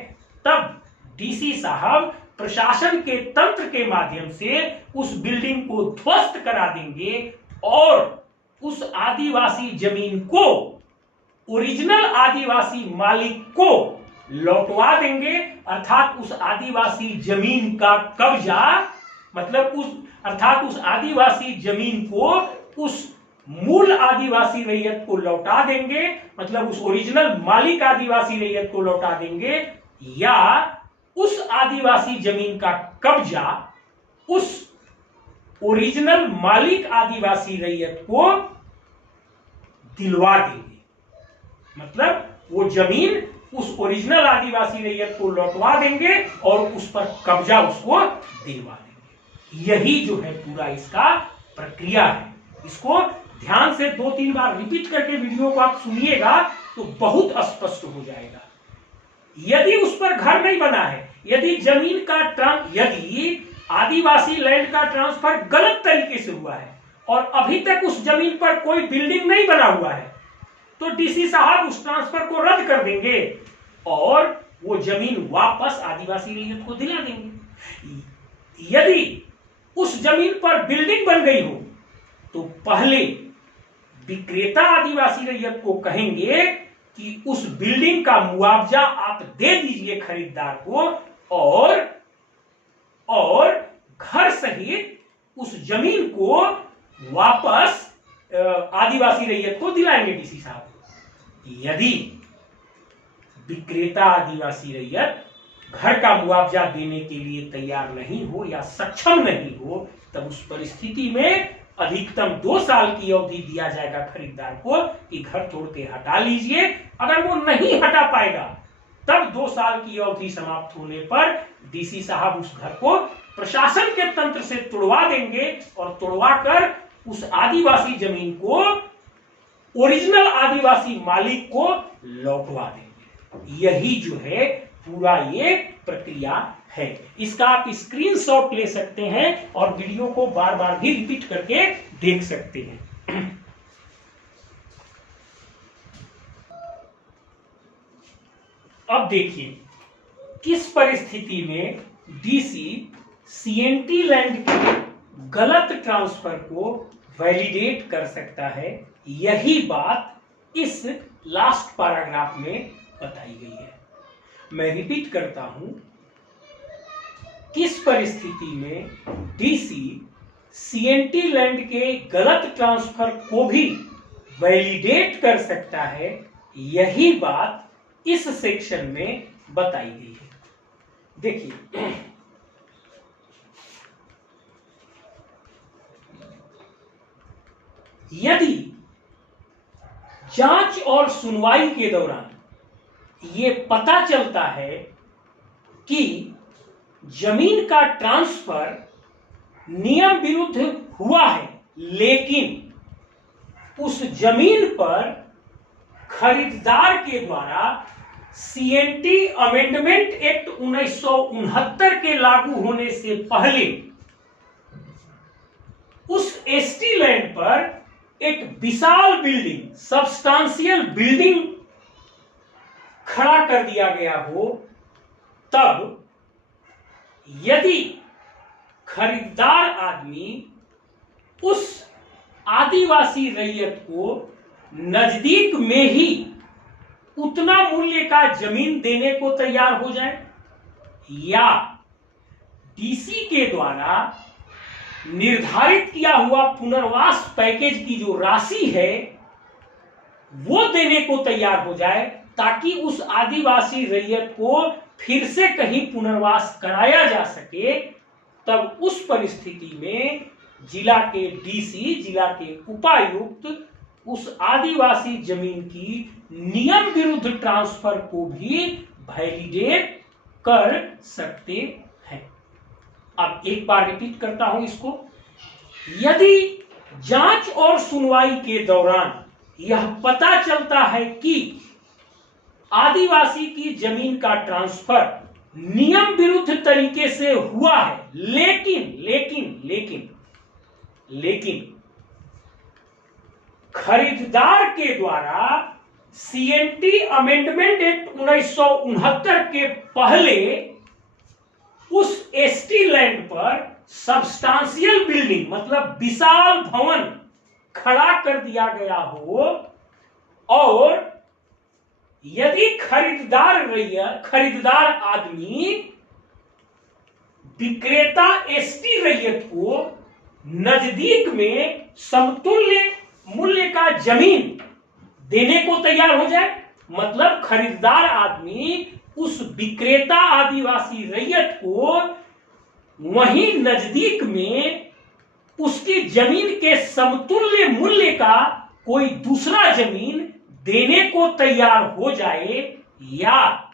तब डीसी साहब प्रशासन के तंत्र के माध्यम से उस बिल्डिंग को ध्वस्त करा देंगे और उस आदिवासी जमीन को ओरिजिनल आदिवासी मालिक को लौटवा देंगे। अर्थात उस आदिवासी जमीन का कब्जा, मतलब उस आदिवासी जमीन को उस मूल आदिवासी रैयत को लौटा देंगे, मतलब उस ओरिजिनल मालिक आदिवासी रैयत को लौटा देंगे, या उस आदिवासी जमीन का कब्जा उस ओरिजिनल मालिक आदिवासी रैयत को दिलवा देंगे। मतलब वो जमीन उस ओरिजिनल आदिवासी रैयत को लौटवा देंगे और उस पर कब्जा उसको दिलवा देंगे। यही जो है पूरा इसका प्रक्रिया है। इसको ध्यान से 2-3 बार रिपीट करके वीडियो को आप सुनिएगा तो बहुत स्पष्ट हो जाएगा। यदि उस पर घर नहीं बना है, यदि यदि आदिवासी लैंड का ट्रांसफर गलत तरीके से हुआ है और अभी तक उस जमीन पर कोई बिल्डिंग नहीं बना हुआ है, तो डीसी साहब उस ट्रांसफर को रद्द कर देंगे और वो जमीन वापस आदिवासी रैयत को दिला देंगे। यदि उस जमीन पर बिल्डिंग बन गई हो तो पहले विक्रेता आदिवासी रैयत को कहेंगे कि उस बिल्डिंग का मुआवजा आप दे दीजिए खरीदार को, और घर सहित उस जमीन को वापस आदिवासी रैयत को दिलाएंगे डीसी साहब। यदि विक्रेता आदिवासी रैयत घर का मुआवजा देने के लिए तैयार नहीं हो या सक्षम नहीं हो, तब उस परिस्थिति में अधिकतम 2 साल की अवधि दिया जाएगा खरीदार को कि घर तोड़ के हटा लीजिए। अगर वो नहीं हटा पाएगा तब 2 साल की अवधि समाप्त होने पर डीसी साहब उस घर को प्रशासन के तंत्र से तोड़वा देंगे और तोड़वाकर उस आदिवासी जमीन को ओरिजिनल आदिवासी मालिक को लौटवा देंगे। यही जो है पूरा ये प्रक्रिया है। इसका आप स्क्रीनशॉट ले सकते हैं और वीडियो को बार बार भी रिपीट करके देख सकते हैं। अब देखिए किस परिस्थिति में डीसी सीएनटी लैंड के गलत ट्रांसफर को वैलिडेट कर सकता है। यही बात इस लास्ट पैराग्राफ में बताई गई है। मैं रिपीट करता हूं, किस परिस्थिति में डीसी सीएनटी लैंड के गलत ट्रांसफर को भी वैलिडेट कर सकता है, यही बात इस सेक्शन में बताई गई है। देखिए यदि जांच और सुनवाई के दौरान ये पता चलता है कि जमीन का ट्रांसफर नियम विरुद्ध हुआ है, लेकिन उस जमीन पर खरीदार के द्वारा सीएनटी अमेंडमेंट एक्ट 1969 के लागू होने से पहले उस एसटी लैंड पर एक विशाल बिल्डिंग, सब्सटेंशियल बिल्डिंग खड़ा कर दिया गया हो, तब यदि खरीदार आदमी उस आदिवासी रैयत को नजदीक में ही उतना मूल्य का जमीन देने को तैयार हो जाए, या डीसी के द्वारा निर्धारित किया हुआ पुनर्वास पैकेज की जो राशि है वो देने को तैयार हो जाए, ताकि उस आदिवासी रैयत को फिर से कहीं पुनर्वास कराया जा सके, तब उस परिस्थिति में जिला के डीसी, जिला के उपायुक्त उस आदिवासी जमीन की नियम विरुद्ध ट्रांसफर को भी वैलिडेट कर सकते हैं। अब एक बार रिपीट करता हूं इसको। यदि जांच और सुनवाई के दौरान यह पता चलता है कि आदिवासी की जमीन का ट्रांसफर नियम विरुद्ध तरीके से हुआ है, लेकिन खरीदार के द्वारा सीएनटी अमेंडमेंट एक्ट 1969 के पहले उस एसटी लैंड पर सब्सटेंशियल बिल्डिंग मतलब विशाल भवन खड़ा कर दिया गया हो, और यदि खरीदार आदमी विक्रेता एसटी रैयत को नजदीक में समतुल्य मूल्य का जमीन देने को तैयार हो जाए, मतलब खरीदार आदमी उस विक्रेता आदिवासी रैयत को वहीं नजदीक में उसकी जमीन के समतुल्य मूल्य का कोई दूसरा जमीन देने को तैयार हो जाए, या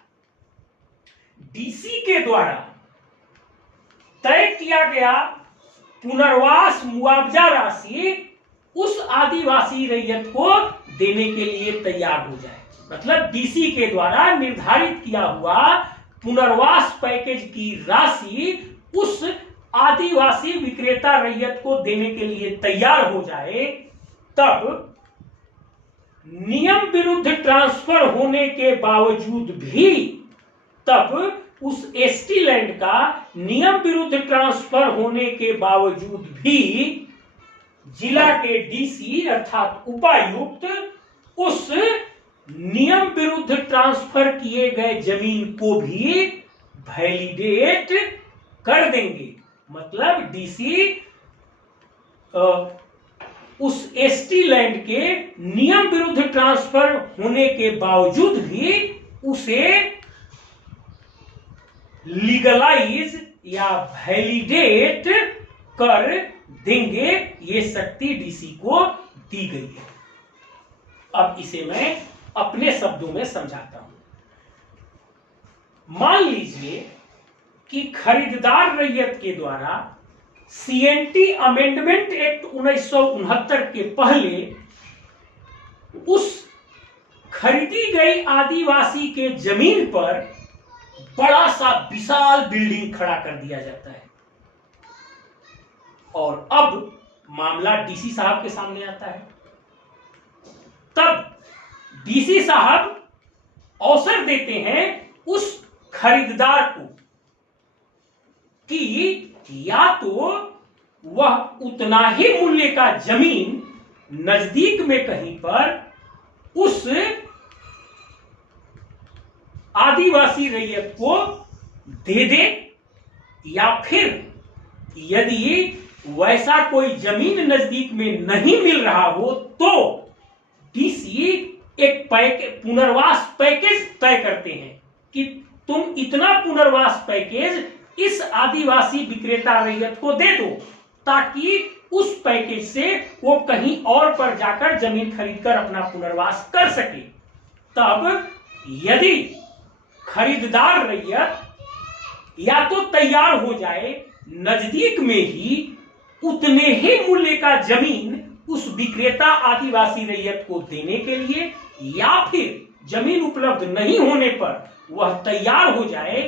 डीसी के द्वारा तय किया गया पुनर्वास मुआवजा राशि उस आदिवासी रैयत को देने के लिए तैयार हो जाए, मतलब डीसी के द्वारा निर्धारित किया हुआ पुनर्वास पैकेज की राशि उस आदिवासी विक्रेता रैयत को देने के लिए तैयार हो जाए, तब नियम विरुद्ध ट्रांसफर होने के बावजूद भी, तब उस एसटी लैंड का नियम विरुद्ध ट्रांसफर होने के बावजूद भी जिला के डीसी अर्थात उपायुक्त उस नियम विरुद्ध ट्रांसफर किए गए जमीन को भी वैलिडेट कर देंगे, मतलब डीसी उस एसटी लैंड के नियम विरुद्ध ट्रांसफर होने के बावजूद भी उसे लीगलाइज या वैलिडेट कर देंगे, ये शक्ति डीसी को दी गई है। अब इसे मैं अपने शब्दों में समझाता हूं। मान लीजिए कि खरीदार रैयत के द्वारा सीएनटी अमेंडमेंट एक्ट 1969 के पहले उस खरीदी गई आदिवासी के जमीन पर बड़ा सा विशाल बिल्डिंग खड़ा कर दिया जाता है, और अब मामला डीसी साहब के सामने आता है। तब डीसी साहब अवसर देते हैं उस खरीदार को कि या तो वह उतना ही मूल्य का जमीन नजदीक में कहीं पर उस आदिवासी रैयत को दे दे, या फिर यदि वैसा कोई जमीन नजदीक में नहीं मिल रहा हो तो डीसी एक पुनर्वास पैकेज तय करते हैं कि तुम इतना पुनर्वास पैकेज इस आदिवासी विक्रेता रैयत को दे दो, ताकि उस पैकेज से वो कहीं और पर जाकर जमीन खरीदकर अपना पुनर्वास कर सके। तब यदि खरीदार रैयत या तो तैयार हो जाए नजदीक में ही उतने ही मूल्य का जमीन उस विक्रेता आदिवासी रैयत को देने के लिए, या फिर जमीन उपलब्ध नहीं होने पर वह तैयार हो जाए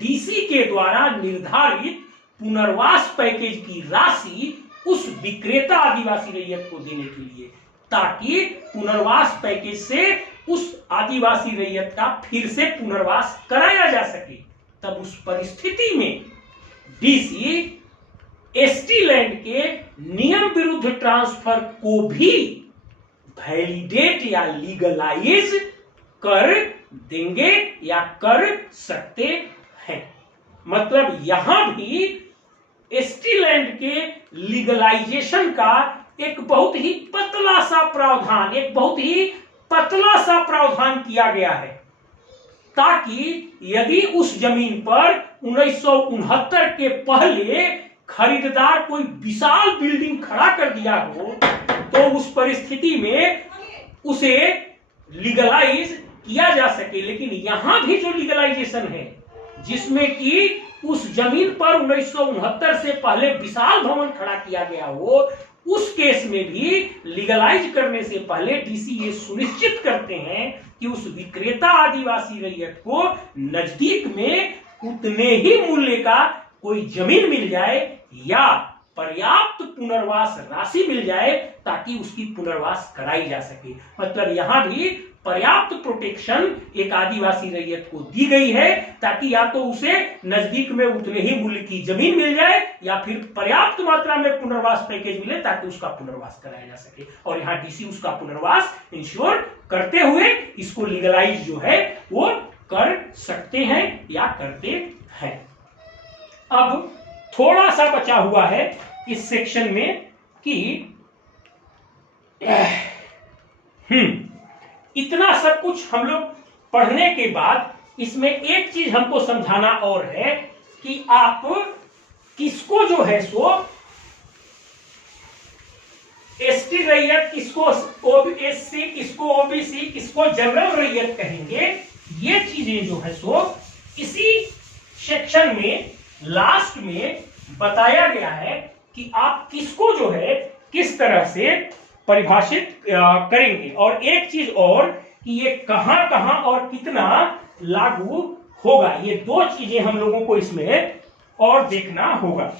डीसी के द्वारा निर्धारित पुनर्वास पैकेज की राशि उस विक्रेता आदिवासी रैयत को देने के लिए, ताकि पुनर्वास पैकेज से उस आदिवासी रैयत का फिर से पुनर्वास कराया जा सके। तब उस परिस्थिति में डीसी एसटी लैंड के नियम विरुद्ध ट्रांसफर को भी वैलिडेट या लीगलाइज कर देंगे या कर सकते हैं। मतलब यहां भी एसटी लैंड के लीगलाइजेशन का एक बहुत ही पतला सा प्रावधान किया गया है, ताकि यदि उस जमीन पर 1969 के पहले खरीदार कोई विशाल बिल्डिंग खड़ा कर दिया हो तो उस परिस्थिति में उसे लीगलाइज किया जा सके। लेकिन यहां भी जो लीगलाइजेशन है जिसमें कि उस जमीन पर 1969 से पहले विशाल भवन खड़ा किया गया हो, उस केस में भी लीगलाइज करने से पहले डीसी ये सुनिश्चित करते हैं कि उस विक्रेता आदिवासी रैयत को नजदीक में उतने ही मूल्य का कोई जमीन मिल जाए या पर्याप्त पुनर्वास राशि मिल जाए ताकि उसकी पुनर्वास कराई जा सके। मतलब यहां भी पर्याप्त प्रोटेक्शन एक आदिवासी रैयत को दी गई है ताकि या तो उसे नजदीक में उतने ही मूल्य की जमीन मिल जाए या फिर पर्याप्त मात्रा में पुनर्वास पैकेज मिले ताकि उसका पुनर्वास कराया जा सके। और यहाँ डीसी उसका पुनर्वास इंश्योर करते हुए इसको लीगलाइज जो है वो कर सकते हैं या करते हैं। अब थोड़ा सा बचा हुआ है इस सेक्शन में कि इतना सब कुछ हम लोग पढ़ने के बाद इसमें एक चीज हमको समझाना और है कि आप किसको जो है सो एसटी रैयत, किसको एससी, किसको ओबीसी, किसको जनरल रैयत कहेंगे, ये चीजें जो है सो इसी सेक्शन में लास्ट में बताया गया है कि आप किसको जो है किस तरह से परिभाषित करेंगे। और एक चीज और कि ये कहां कहां और कितना लागू होगा, ये दो चीजें हम लोगों को इसमें और देखना होगा।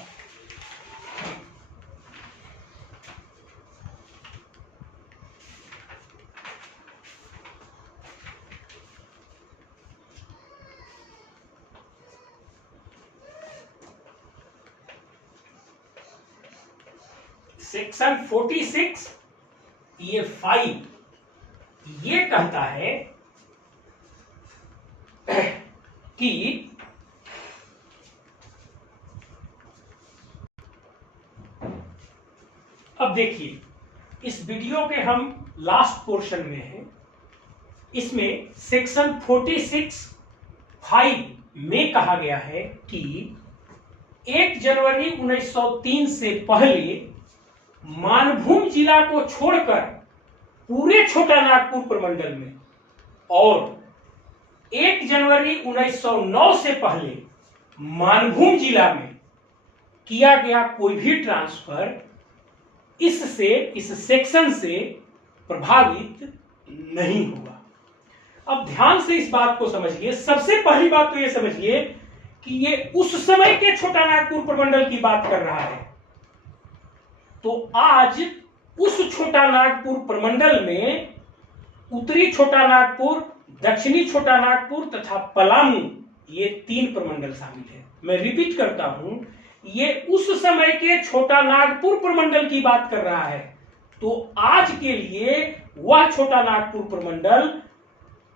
सेक्शन 46 ये 5 ये कहता है कि अब देखिए इस वीडियो के हम लास्ट पोर्शन में हैं। इसमें सेक्शन 46(5) में कहा गया है कि 1 जनवरी 1903 से पहले मानभूम जिला को छोड़कर पूरे छोटा नागपुर प्रमंडल में और 1 जनवरी 1909 से पहले मानभूम जिला में किया गया कोई भी ट्रांसफर इससे, इस सेक्शन से प्रभावित नहीं होगा। अब ध्यान से इस बात को समझिए। सबसे पहली बात तो ये समझिए कि ये उस समय के छोटा नागपुर प्रमंडल की बात कर रहा है। तो आज उस छोटा नागपुर प्रमंडल में उत्तरी छोटा नागपुर, दक्षिणी छोटा नागपुर तथा पलामू ये 3 प्रमंडल शामिल है। मैं रिपीट करता हूं, ये उस समय के छोटा नागपुर प्रमंडल की बात कर रहा है। तो आज के लिए वह छोटा नागपुर प्रमंडल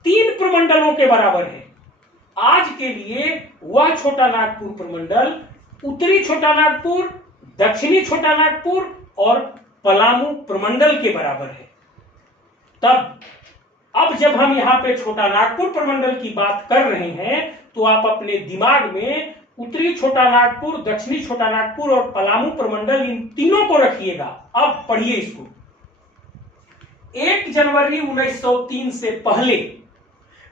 3 प्रमंडलों के बराबर है। आज के लिए वह छोटा नागपुर प्रमंडल उत्तरी छोटा नागपुर, दक्षिणी छोटा नागपुर और पलामू प्रमंडल के बराबर है। तब अब जब हम यहां पे छोटा नागपुर प्रमंडल की बात कर रहे हैं तो आप अपने दिमाग में उत्तरी छोटा नागपुर, दक्षिणी छोटा नागपुर और पलामू प्रमंडल इन तीनों को रखिएगा। अब पढ़िए इसको। 1 जनवरी 1903 से पहले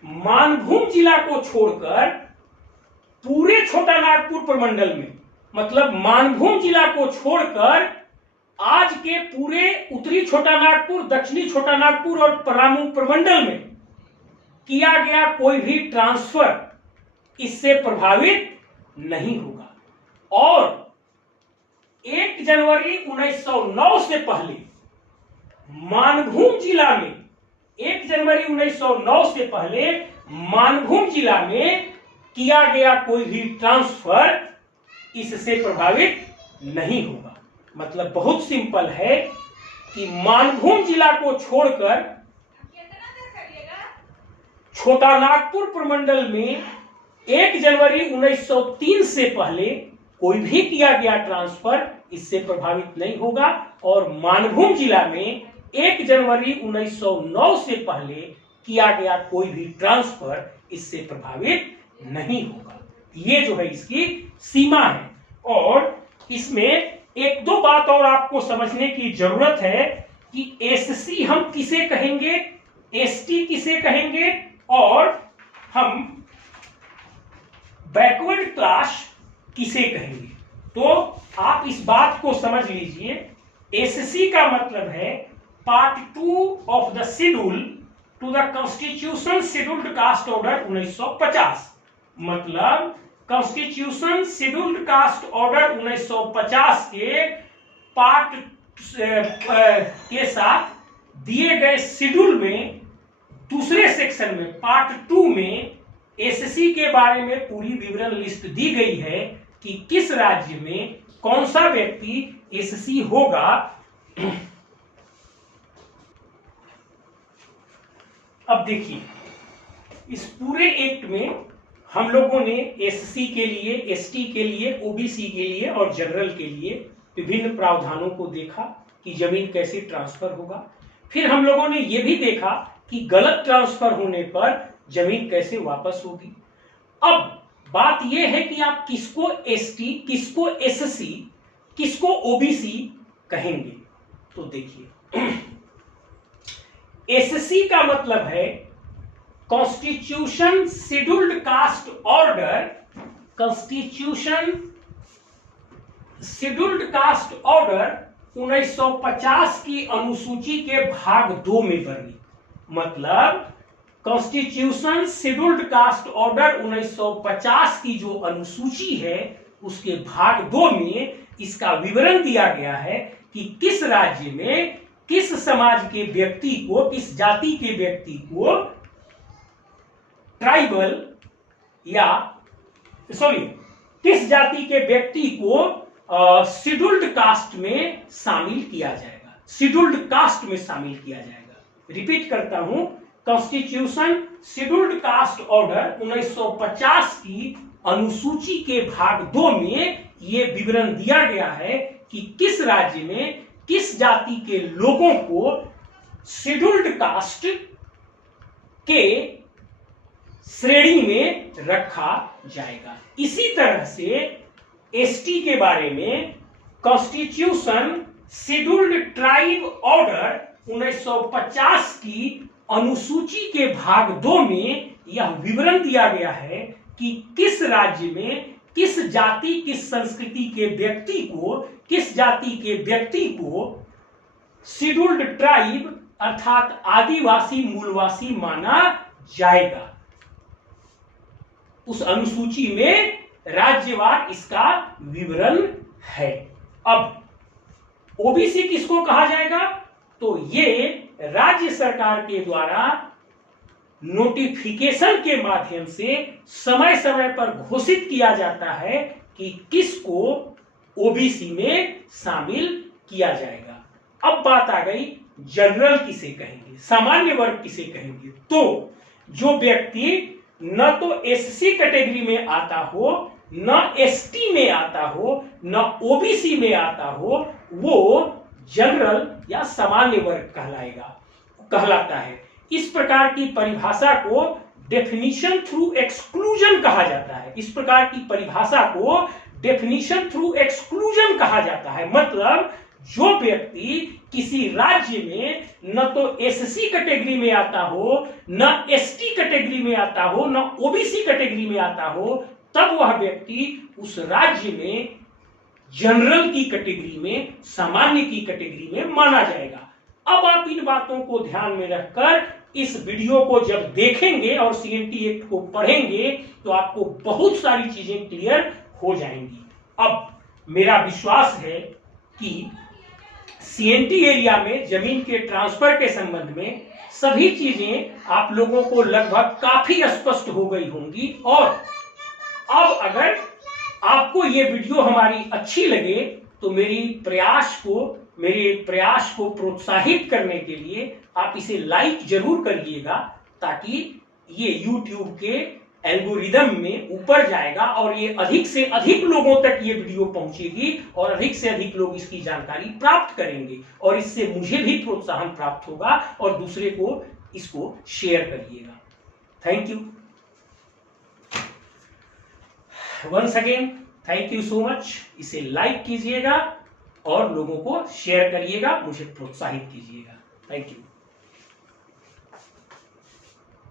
मानभूम जिला को छोड़कर पूरे छोटा नागपुर प्रमंडल में, मतलब मानभूम जिला को छोड़कर आज के पूरे उत्तरी छोटा नागपुर, दक्षिणी छोटा नागपुर और पलामू प्रमंडल में किया गया कोई भी ट्रांसफर इससे प्रभावित नहीं होगा। और 1 जनवरी 1909 से पहले मानभूम जिला में, 1 जनवरी 1909 से पहले मानभूम जिला में किया गया कोई भी ट्रांसफर इससे प्रभावित नहीं होगा। मतलब बहुत सिंपल है कि मानभूम जिला को छोड़कर छोटा नागपुर प्रमंडल में 1 जनवरी 1903 से पहले कोई भी किया गया ट्रांसफर इससे प्रभावित नहीं होगा। और मानभूम जिला में 1 जनवरी 1909 से पहले किया गया कोई भी ट्रांसफर इससे प्रभावित नहीं होगा। ये जो है इसकी सीमा है। और इसमें एक दो बात और आपको समझने की जरूरत है कि एससी हम किसे कहेंगे, एसटी किसे कहेंगे और हम बैकवर्ड क्लास किसे कहेंगे? तो आप इस बात को समझ लीजिए, एससी का मतलब है part 2 of the schedule to the constitution scheduled caste order 1950। मतलब कॉन्स्टिट्यूशन शेड्यूल्ड कास्ट ऑर्डर 1950 के पार्ट के साथ दिए गए शेड्यूल में दूसरे सेक्शन में पार्ट 2 में एससी के बारे में पूरी विवरण लिस्ट दी गई है कि किस राज्य में कौन सा व्यक्ति एससी होगा। अब देखिए, इस पूरे एक्ट में हम लोगों ने एससी के लिए, एसटी के लिए, ओबीसी के लिए और जनरल के लिए विभिन्न प्रावधानों को देखा कि जमीन कैसे ट्रांसफर होगा। फिर हम लोगों ने यह भी देखा कि गलत ट्रांसफर होने पर जमीन कैसे वापस होगी। अब बात यह है कि आप किसको एसटी, किसको एससी, किसको ओबीसी कहेंगे। तो देखिए, एससी का मतलब है constitution scheduled caste order, constitution scheduled caste order 1950 की अनुसूची के भाग 2 में वर्णित। मतलब कॉन्स्टिट्यूशन शेड्यूल्ड कास्ट ऑर्डर 1950 की जो अनुसूची है उसके भाग 2 में इसका विवरण दिया गया है कि किस राज्य में किस समाज के व्यक्ति को, किस जाति के व्यक्ति को ट्राइबल या किस जाति के व्यक्ति को शेड्यूल्ड कास्ट में शामिल किया जाएगा, शेड्यूल्ड कास्ट में शामिल किया जाएगा। रिपीट करता हूं, कॉन्स्टिट्यूशन शेड्यूल्ड कास्ट ऑर्डर 1950 की अनुसूची के भाग 2 में यह विवरण दिया गया है कि किस राज्य में किस जाति के लोगों को शेड्यूल्ड कास्ट के श्रेणी में रखा जाएगा। इसी तरह से एसटी के बारे में कॉन्स्टिट्यूशन शेड्यूल्ड ट्राइब ऑर्डर 1950 की अनुसूची के भाग 2 में यह विवरण दिया गया है कि किस राज्य में किस जाति, किस संस्कृति के व्यक्ति को, किस जाति के व्यक्ति को शेड्यूल्ड ट्राइब अर्थात आदिवासी मूलवासी माना जाएगा। उस अनुसूची में राज्यवार इसका विवरण है। अब ओबीसी किसको कहा जाएगा? तो ये राज्य सरकार के द्वारा नोटिफिकेशन के माध्यम से समय समय पर घोषित किया जाता है कि किसको ओबीसी में शामिल किया जाएगा। अब बात आ गई जनरल किसे कहेंगे, सामान्य वर्ग किसे कहेंगे। तो जो व्यक्ति न तो एससी कैटेगरी में आता हो, न एसटी में आता हो, न ओबीसी में आता हो, वो जनरल या सामान्य वर्ग कहलाता है। इस प्रकार की परिभाषा को डेफिनिशन थ्रू एक्सक्लूजन कहा जाता है। इस प्रकार की परिभाषा को डेफिनिशन थ्रू एक्सक्लूजन कहा जाता है। मतलब जो व्यक्ति किसी राज्य में न तो एससी कैटेगरी में आता हो, न एसटी कैटेगरी में आता हो, न ओबीसी कैटेगरी में आता हो, तब वह व्यक्ति उस राज्य में जनरल की कैटेगरी में, सामान्य की कैटेगरी में माना जाएगा। अब आप इन बातों को ध्यान में रखकर इस वीडियो को जब देखेंगे और सीएनटी एक्ट को पढ़ेंगे तो आपको बहुत सारी चीजें क्लियर हो जाएंगी। अब मेरा विश्वास है कि सीएनटी एरिया में जमीन के ट्रांसफर के संबंध में सभी चीजें आप लोगों को लगभग काफी स्पष्ट हो गई होंगी। और अब अगर आपको ये वीडियो हमारी अच्छी लगे तो मेरे प्रयास को प्रोत्साहित करने के लिए आप इसे लाइक जरूर करिएगा, ताकि ये YouTube के एल्गोरिदम में ऊपर जाएगा और ये अधिक से अधिक लोगों तक ये वीडियो पहुंचेगी और अधिक से अधिक लोग इसकी जानकारी प्राप्त करेंगे और इससे मुझे भी प्रोत्साहन प्राप्त होगा और दूसरे को इसको शेयर करिएगा। Thank you once again, thank you so much. इसे लाइक कीजिएगा और लोगों को शेयर करिएगा, मुझे प्रोत्साहित कीजिएगा। Thank you.